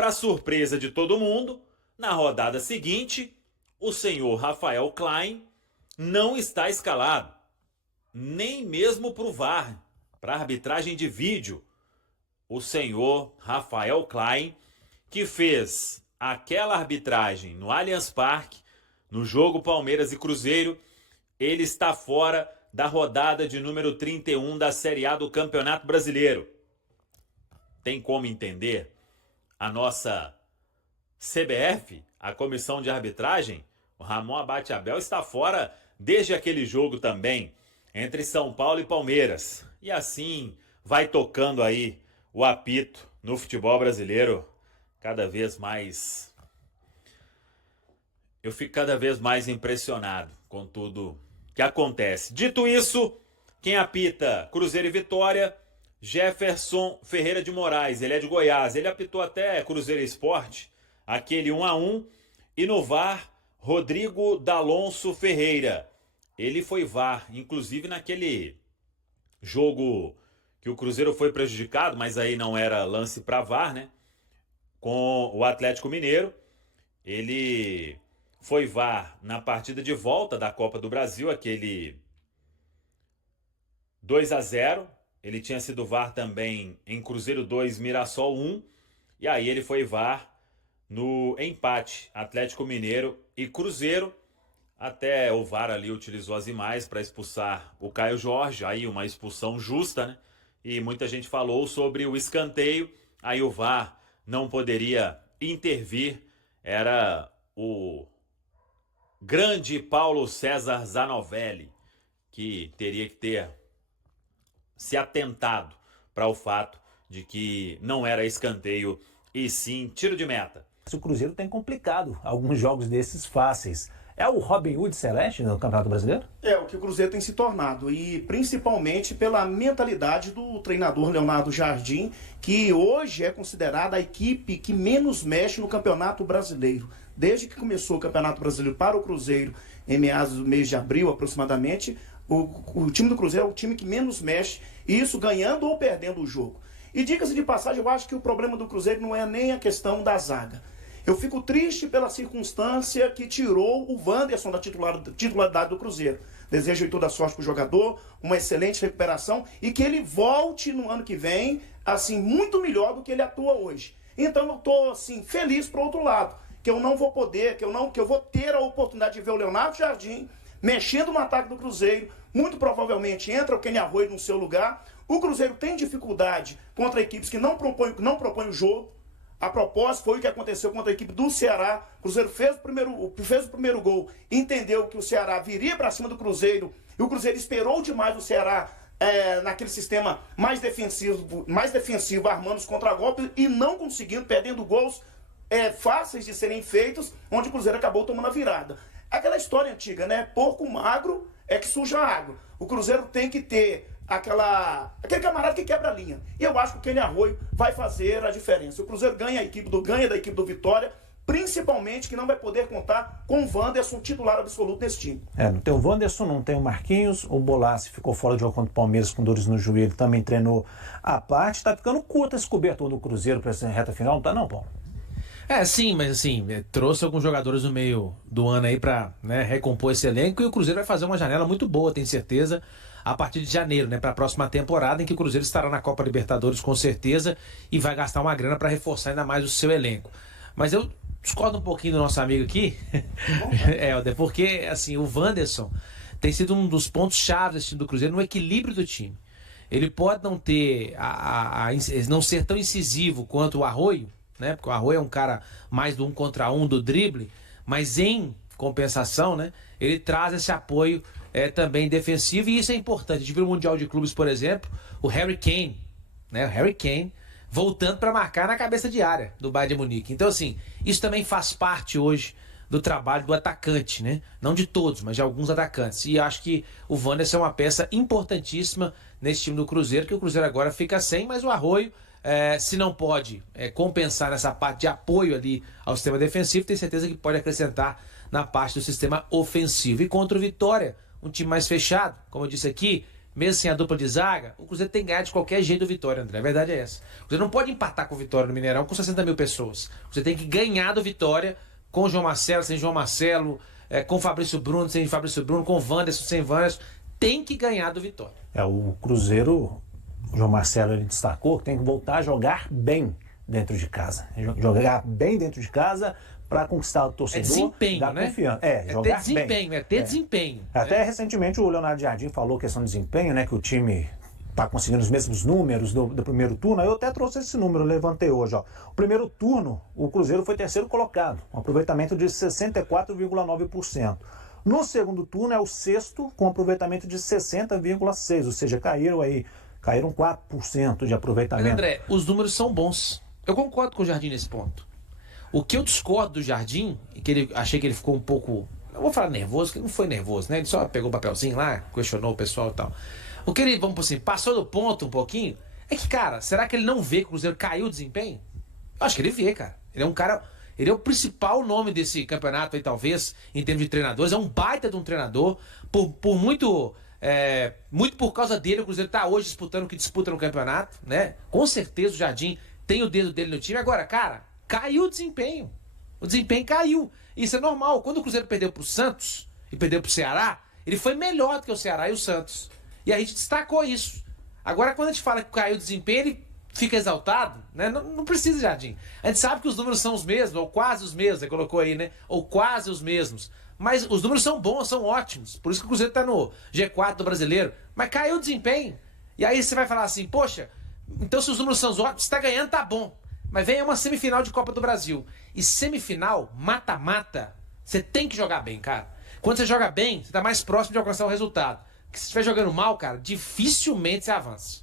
para surpresa de todo mundo, na rodada seguinte, o senhor Rafael Klein não está escalado, nem mesmo para o VAR, para arbitragem de vídeo. O senhor Rafael Klein, que fez aquela arbitragem no Allianz Parque, no jogo Palmeiras e Cruzeiro, ele está fora da rodada de número 31 da Série A do Campeonato Brasileiro. Tem como entender? A nossa CBF, a comissão de arbitragem, o Ramon Abate Abel, está fora desde aquele jogo também, entre São Paulo e Palmeiras. E assim vai tocando aí o apito no futebol brasileiro cada vez mais. Eu fico cada vez mais impressionado com tudo que acontece. Dito isso, quem apita Cruzeiro e Vitória, Jefferson Ferreira de Moraes. Ele é de Goiás, ele apitou até Cruzeiro e Sport, aquele 1-1. E no VAR, Rodrigo D'Alonso Ferreira. Ele foi VAR, inclusive naquele jogo que o Cruzeiro foi prejudicado, mas aí não era lance para VAR, né? Com o Atlético Mineiro. Ele foi VAR na partida de volta da Copa do Brasil, aquele 2-0. Ele tinha sido VAR também em Cruzeiro 2, Mirassol 1. E aí ele foi VAR no empate Atlético Mineiro e Cruzeiro. Até o VAR ali utilizou as imagens para expulsar o Caio Jorge. Aí uma expulsão justa, né? E muita gente falou sobre o escanteio. Aí o VAR não poderia intervir. Era o grande Paulo César Zanovelli que teria que ter se atentado para o fato de que não era escanteio e sim tiro de meta. O Cruzeiro tem complicado alguns jogos desses fáceis. É o Robin Hood Celeste no Campeonato Brasileiro? É o que o Cruzeiro tem se tornado, e principalmente pela mentalidade do treinador Leonardo Jardim, que hoje é considerada a equipe que menos mexe no Campeonato Brasileiro. Desde que começou o Campeonato Brasileiro para o Cruzeiro, em meados do mês de abril aproximadamente, o time do Cruzeiro é o time que menos mexe, e isso ganhando ou perdendo o jogo. E diga-se de passagem, eu acho que o problema do Cruzeiro não é nem a questão da zaga. Eu fico triste pela circunstância que tirou o Wanderson da titularidade do Cruzeiro. Desejo toda a sorte para o jogador, uma excelente recuperação e que ele volte no ano que vem, assim, muito melhor do que ele atua hoje. Então eu estou, assim, feliz para o outro lado, que eu não vou poder, que eu vou ter a oportunidade de ver o Leonardo Jardim mexendo no ataque do Cruzeiro. Muito provavelmente entra o Kenny Arroyo no seu lugar. O Cruzeiro tem dificuldade contra equipes que não propõem o jogo. A propósito, foi o que aconteceu contra a equipe do Ceará. O Cruzeiro fez o primeiro gol, entendeu que o Ceará viria para cima do Cruzeiro, e o Cruzeiro esperou demais o Ceará naquele sistema mais defensivo, armando os contragolpes e não conseguindo, perdendo gols fáceis de serem feitos, onde o Cruzeiro acabou tomando a virada. Aquela história antiga, né? Porco magro é que suja a água. O Cruzeiro tem que ter aquele camarada que quebra a linha. E eu acho que o Kenny Arroyo vai fazer a diferença. O Cruzeiro ganha da equipe do Vitória, principalmente que não vai poder contar com o Wanderson, titular absoluto nesse time. Não tem o Wanderson, não tem o Marquinhos, o Bolassi ficou fora de jogo contra o Palmeiras com dores no joelho, também treinou à parte. Tá ficando curto esse cobertor do Cruzeiro para essa reta final, não tá não, Paulo? Sim, mas assim, trouxe alguns jogadores no meio do ano aí pra, né, recompor esse elenco, e o Cruzeiro vai fazer uma janela muito boa, tenho certeza, a partir de janeiro, né, para a próxima temporada, em que o Cruzeiro estará na Copa Libertadores com certeza e vai gastar uma grana para reforçar ainda mais o seu elenco. Mas eu discordo um pouquinho do nosso amigo aqui, porque assim, o Wanderson tem sido um dos pontos chaves desse time do Cruzeiro no equilíbrio do time. Ele pode não ter não ser tão incisivo quanto o Arroyo, né? Porque o Arroyo é um cara mais do 1 contra 1 do drible, mas em compensação, né, ele traz esse apoio também defensivo, e isso é importante. A gente viu no Mundial de Clubes, por exemplo, o Harry Kane, né, voltando para marcar na cabeça de área do Bayern de Munique. Então, assim, isso também faz parte hoje do trabalho do atacante, né? Não de todos, mas de alguns atacantes. E acho que o Wanderson é uma peça importantíssima nesse time do Cruzeiro, que o Cruzeiro agora fica sem, mas o Arroyo, se não pode compensar nessa parte de apoio ali ao sistema defensivo, tem certeza que pode acrescentar na parte do sistema ofensivo. E contra o Vitória, um time mais fechado, como eu disse aqui, mesmo sem a dupla de zaga, o Cruzeiro tem que ganhar de qualquer jeito do Vitória, André. A verdade é essa. O Cruzeiro não pode empatar com o Vitória no Mineirão com 60 mil pessoas. O Cruzeiro tem que ganhar do Vitória com o João Marcelo, sem João Marcelo, com o Fabrício Bruno, sem Fabrício Bruno, com o Wanderson, sem Wanderson. Tem que ganhar do Vitória. O Cruzeiro, o João Marcelo ele destacou que tem que voltar a jogar bem dentro de casa. Jogar bem dentro de casa para conquistar o torcedor. Desempenho, dar né? confiança. Jogar ter desempenho, bem. ter desempenho. Até recentemente o Leonardo Jardim falou questão de desempenho, né? Que o time está conseguindo os mesmos números do primeiro turno. Eu até trouxe esse número, levantei hoje. Ó. O primeiro turno, o Cruzeiro foi terceiro colocado, um aproveitamento de 64,9%. No segundo turno é o sexto, com aproveitamento de 60,6%, ou seja, caíram 4% de aproveitamento. Mas, André, os números são bons. Eu concordo com o Jardim nesse ponto. O que eu discordo do Jardim, achei que ele ficou um pouco, não vou falar nervoso, que ele não foi nervoso, né? Ele só pegou o papelzinho lá, questionou o pessoal e tal. O que ele, vamos por assim, passou do ponto um pouquinho, é que, cara, será que ele não vê que o Cruzeiro caiu o desempenho? Eu acho que ele vê, cara. Ele é um cara, ele é o principal nome desse campeonato aí, talvez, em termos de treinadores. É um baita de um treinador, muito por causa dele, o Cruzeiro está hoje disputando o que disputa no campeonato, né? Com certeza o Jardim tem o dedo dele no time. Agora, cara, caiu o desempenho. O desempenho caiu. Isso é normal. Quando o Cruzeiro perdeu pro Santos e perdeu pro Ceará, ele foi melhor do que o Ceará e o Santos. E a gente destacou isso. Agora, quando a gente fala que caiu o desempenho, ele fica exaltado, né? Não precisa, Jardim. A gente sabe que os números são os mesmos, ou quase os mesmos, você colocou aí, né? Ou quase os mesmos. Mas os números são bons, são ótimos. Por isso que o Cruzeiro tá no G4 do Brasileiro. Mas caiu o desempenho. E aí você vai falar assim, poxa, então se os números são ótimos, você tá ganhando, tá bom. Mas vem uma semifinal de Copa do Brasil. E semifinal, mata-mata, você tem que jogar bem, cara. Quando você joga bem, você tá mais próximo de alcançar o resultado. Porque se você estiver jogando mal, cara, dificilmente você avança.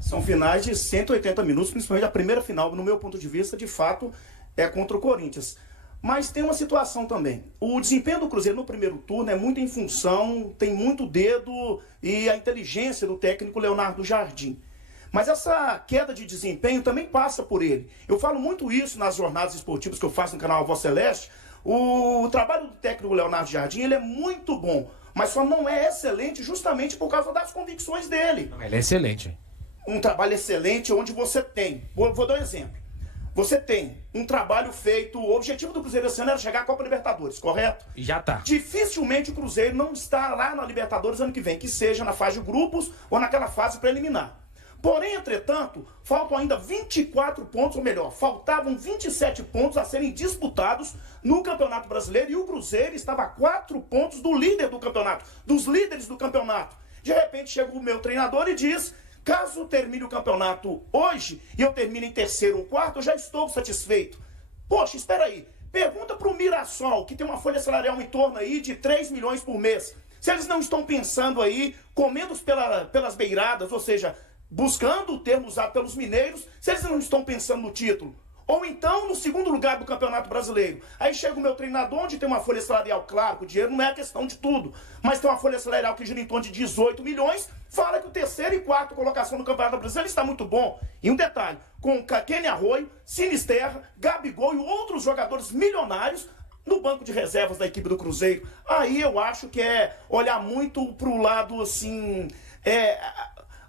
São finais de 180 minutos, principalmente a primeira final, no meu ponto de vista, de fato, é contra o Corinthians. Mas tem uma situação também. O desempenho do Cruzeiro no primeiro turno é muito em função, tem muito dedo e a inteligência do técnico Leonardo Jardim. Mas essa queda de desempenho também passa por ele. Eu falo muito isso nas jornadas esportivas que eu faço no canal Voz Celeste. O trabalho do técnico Leonardo Jardim ele é muito bom, mas só não é excelente justamente por causa das convicções dele. Ele é excelente. Um trabalho excelente onde você tem... Vou dar um exemplo. Você tem um trabalho feito... O objetivo do Cruzeiro esse ano era chegar à Copa Libertadores, correto? E já tá. Dificilmente o Cruzeiro não estará na Libertadores ano que vem, que seja na fase de grupos ou naquela fase preliminar. Porém, entretanto, faltam ainda 24 pontos, ou melhor, faltavam 27 pontos a serem disputados no Campeonato Brasileiro e o Cruzeiro estava a 4 pontos do líder do campeonato, dos líderes do campeonato. De repente chega o meu treinador e diz, caso termine o campeonato hoje e eu termine em terceiro ou quarto, eu já estou satisfeito. Poxa, espera aí, pergunta para o Mirassol, que tem uma folha salarial em torno aí de 3 milhões por mês. Se eles não estão pensando aí, comendo pelas beiradas, ou seja... buscando o termo usado pelos mineiros, se eles não estão pensando no título. Ou então no segundo lugar do Campeonato Brasileiro. Aí chega o meu treinador, onde tem uma folha salarial, claro que o dinheiro não é a questão de tudo, mas tem uma folha salarial que gira em torno de 18 milhões, fala que o terceiro e quarto colocação no Campeonato Brasileiro está muito bom. E um detalhe, com Kenny Arroio, Sinisterra, Gabigol e outros jogadores milionários no banco de reservas da equipe do Cruzeiro. Aí eu acho que é olhar muito pro lado assim...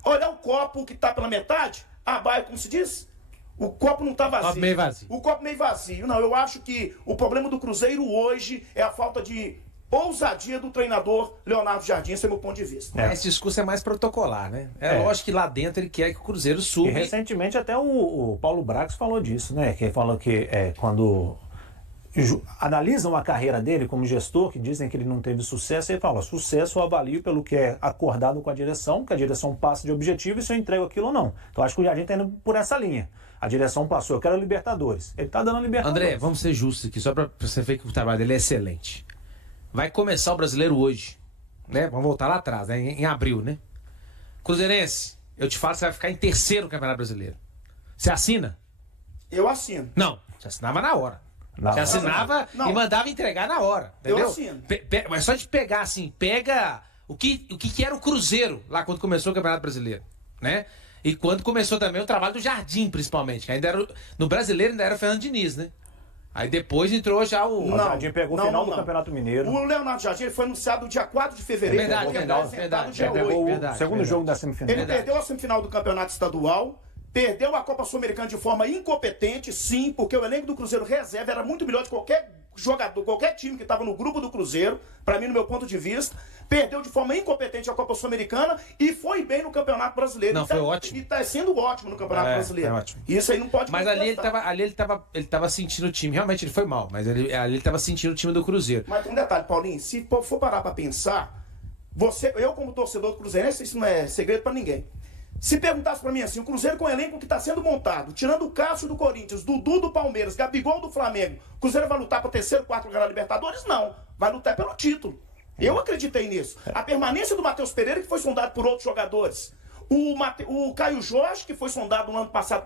olhar o copo que está pela metade, a baia, como se diz? O copo não está vazio. O copo meio vazio. O copo meio vazio. Não, eu acho que o problema do Cruzeiro hoje é a falta de ousadia do treinador Leonardo Jardim, esse é o meu ponto de vista. Esse discurso é mais protocolar, né? Lógico que lá dentro ele quer que o Cruzeiro suba. E recentemente até o Paulo Brax falou disso, né? Que ele falou que quando... analisam a carreira dele como gestor, que dizem que ele não teve sucesso, ele fala, sucesso eu avalio pelo que é acordado com a direção, que a direção passa de objetivo e se eu entrego aquilo ou não. Então acho que o Jardim está indo por essa linha. A direção passou, eu quero a Libertadores. Ele está dando a Libertadores. André, vamos ser justos aqui, só para você ver que o trabalho dele é excelente. Vai começar o Brasileiro hoje, né? Vamos voltar lá atrás, né? Em abril, né? Cruzeirense, eu te falo, você vai ficar em terceiro no Campeonato Brasileiro. Você assina? Eu assino. Não, você assinava na hora. Você assinava e mandava entregar na hora, entendeu? Eu assino. Mas só de pegar assim, pega o que era o Cruzeiro lá quando começou o Campeonato Brasileiro, né? E quando começou também o trabalho do Jardim, principalmente, que ainda era no Brasileiro ainda era o Fernando Diniz, né? Aí depois entrou já o... O Jardim pegou o final do Campeonato Mineiro. O Leonardo Jardim ele foi anunciado dia 4 de fevereiro. Verdade, ele foi verdade, apresentado verdade. dia Ele 8. pegou verdade, o segundo verdade. jogo da semifinal. Ele perdeu a semifinal do campeonato estadual, perdeu a Copa Sul-Americana de forma incompetente, sim, porque o elenco do Cruzeiro reserva era muito melhor de qualquer jogador, qualquer time que estava no grupo do Cruzeiro, para mim, no meu ponto de vista. Perdeu de forma incompetente a Copa Sul-Americana e foi bem no Campeonato Brasileiro. Não, foi ótimo. E está sendo ótimo no Campeonato Brasileiro. foi ótimo. Isso aí não pode Mas ali ele tava sentindo o time. Realmente ele foi mal, mas ali ele tava sentindo o time do Cruzeiro. Mas tem um detalhe, Paulinho, se for parar para pensar, eu como torcedor do Cruzeirense, isso não é segredo para ninguém. Se perguntasse para mim assim, o Cruzeiro com o elenco que está sendo montado, tirando o Cássio do Corinthians, Dudu do Palmeiras, Gabigol do Flamengo, o Cruzeiro vai lutar para terceiro, quarto lugar na Libertadores? Não, vai lutar pelo título. Eu acreditei nisso. A permanência do Matheus Pereira, que foi sondado por outros jogadores. O Caio Jorge, que foi sondado no ano passado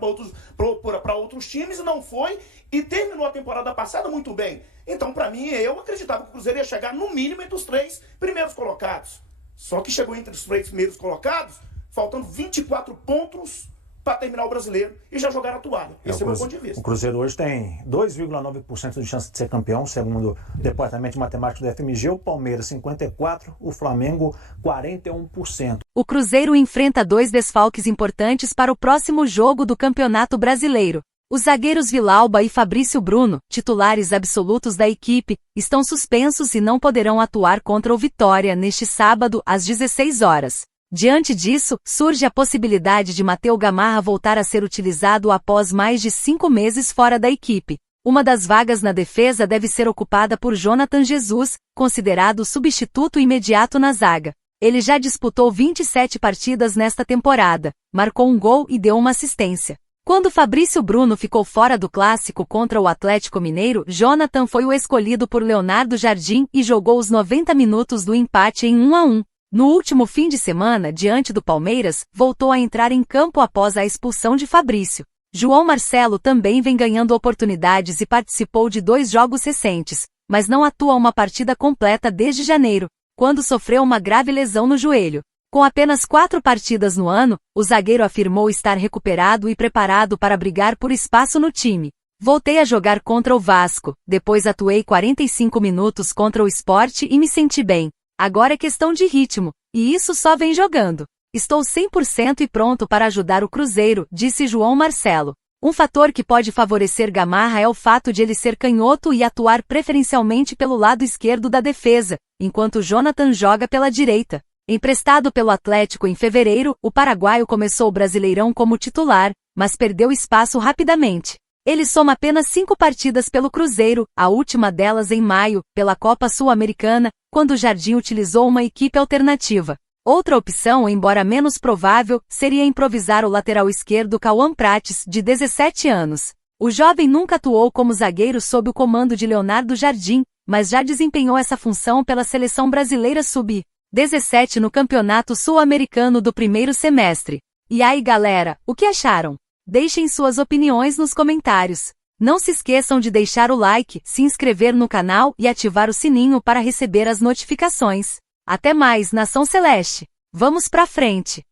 para outros times e não foi, e terminou a temporada passada muito bem. Então, para mim, eu acreditava que o Cruzeiro ia chegar no mínimo entre os 3 primeiros colocados. Só que chegou entre os 3 primeiros colocados, faltando 24 pontos para terminar o Brasileiro e já jogaram a toalha. Esse é o meu ponto de vista. O Cruzeiro hoje tem 2,9% de chance de ser campeão, segundo o Departamento de Matemática do FMG, o Palmeiras 54%, o Flamengo 41%. O Cruzeiro enfrenta 2 desfalques importantes para o próximo jogo do Campeonato Brasileiro. Os zagueiros Vilauba e Fabrício Bruno, titulares absolutos da equipe, estão suspensos e não poderão atuar contra o Vitória neste sábado, às 16 horas. Diante disso, surge a possibilidade de Matheus Gamarra voltar a ser utilizado após mais de 5 meses fora da equipe. Uma das vagas na defesa deve ser ocupada por Jonathan Jesus, considerado o substituto imediato na zaga. Ele já disputou 27 partidas nesta temporada, marcou um gol e deu uma assistência. Quando Fabrício Bruno ficou fora do clássico contra o Atlético Mineiro, Jonathan foi o escolhido por Leonardo Jardim e jogou os 90 minutos do empate em 1-1. No último fim de semana, diante do Palmeiras, voltou a entrar em campo após a expulsão de Fabrício. João Marcelo também vem ganhando oportunidades e participou de 2 jogos recentes, mas não atua uma partida completa desde janeiro, quando sofreu uma grave lesão no joelho. Com apenas 4 partidas no ano, o zagueiro afirmou estar recuperado e preparado para brigar por espaço no time. Voltei a jogar contra o Vasco, depois atuei 45 minutos contra o Sport e me senti bem. Agora é questão de ritmo, e isso só vem jogando. Estou 100% e pronto para ajudar o Cruzeiro, disse João Marcelo. Um fator que pode favorecer Gamarra é o fato de ele ser canhoto e atuar preferencialmente pelo lado esquerdo da defesa, enquanto Jonathan joga pela direita. Emprestado pelo Atlético em fevereiro, o paraguaio começou o Brasileirão como titular, mas perdeu espaço rapidamente. Ele soma apenas 5 partidas pelo Cruzeiro, a última delas em maio, pela Copa Sul-Americana, quando o Jardim utilizou uma equipe alternativa. Outra opção, embora menos provável, seria improvisar o lateral esquerdo Cauã Prates, de 17 anos. O jovem nunca atuou como zagueiro sob o comando de Leonardo Jardim, mas já desempenhou essa função pela seleção brasileira sub-17 no Campeonato Sul-Americano do primeiro semestre. E aí, galera, o que acharam? Deixem suas opiniões nos comentários. Não se esqueçam de deixar o like, se inscrever no canal e ativar o sininho para receber as notificações. Até mais, Nação Celeste! Vamos pra frente!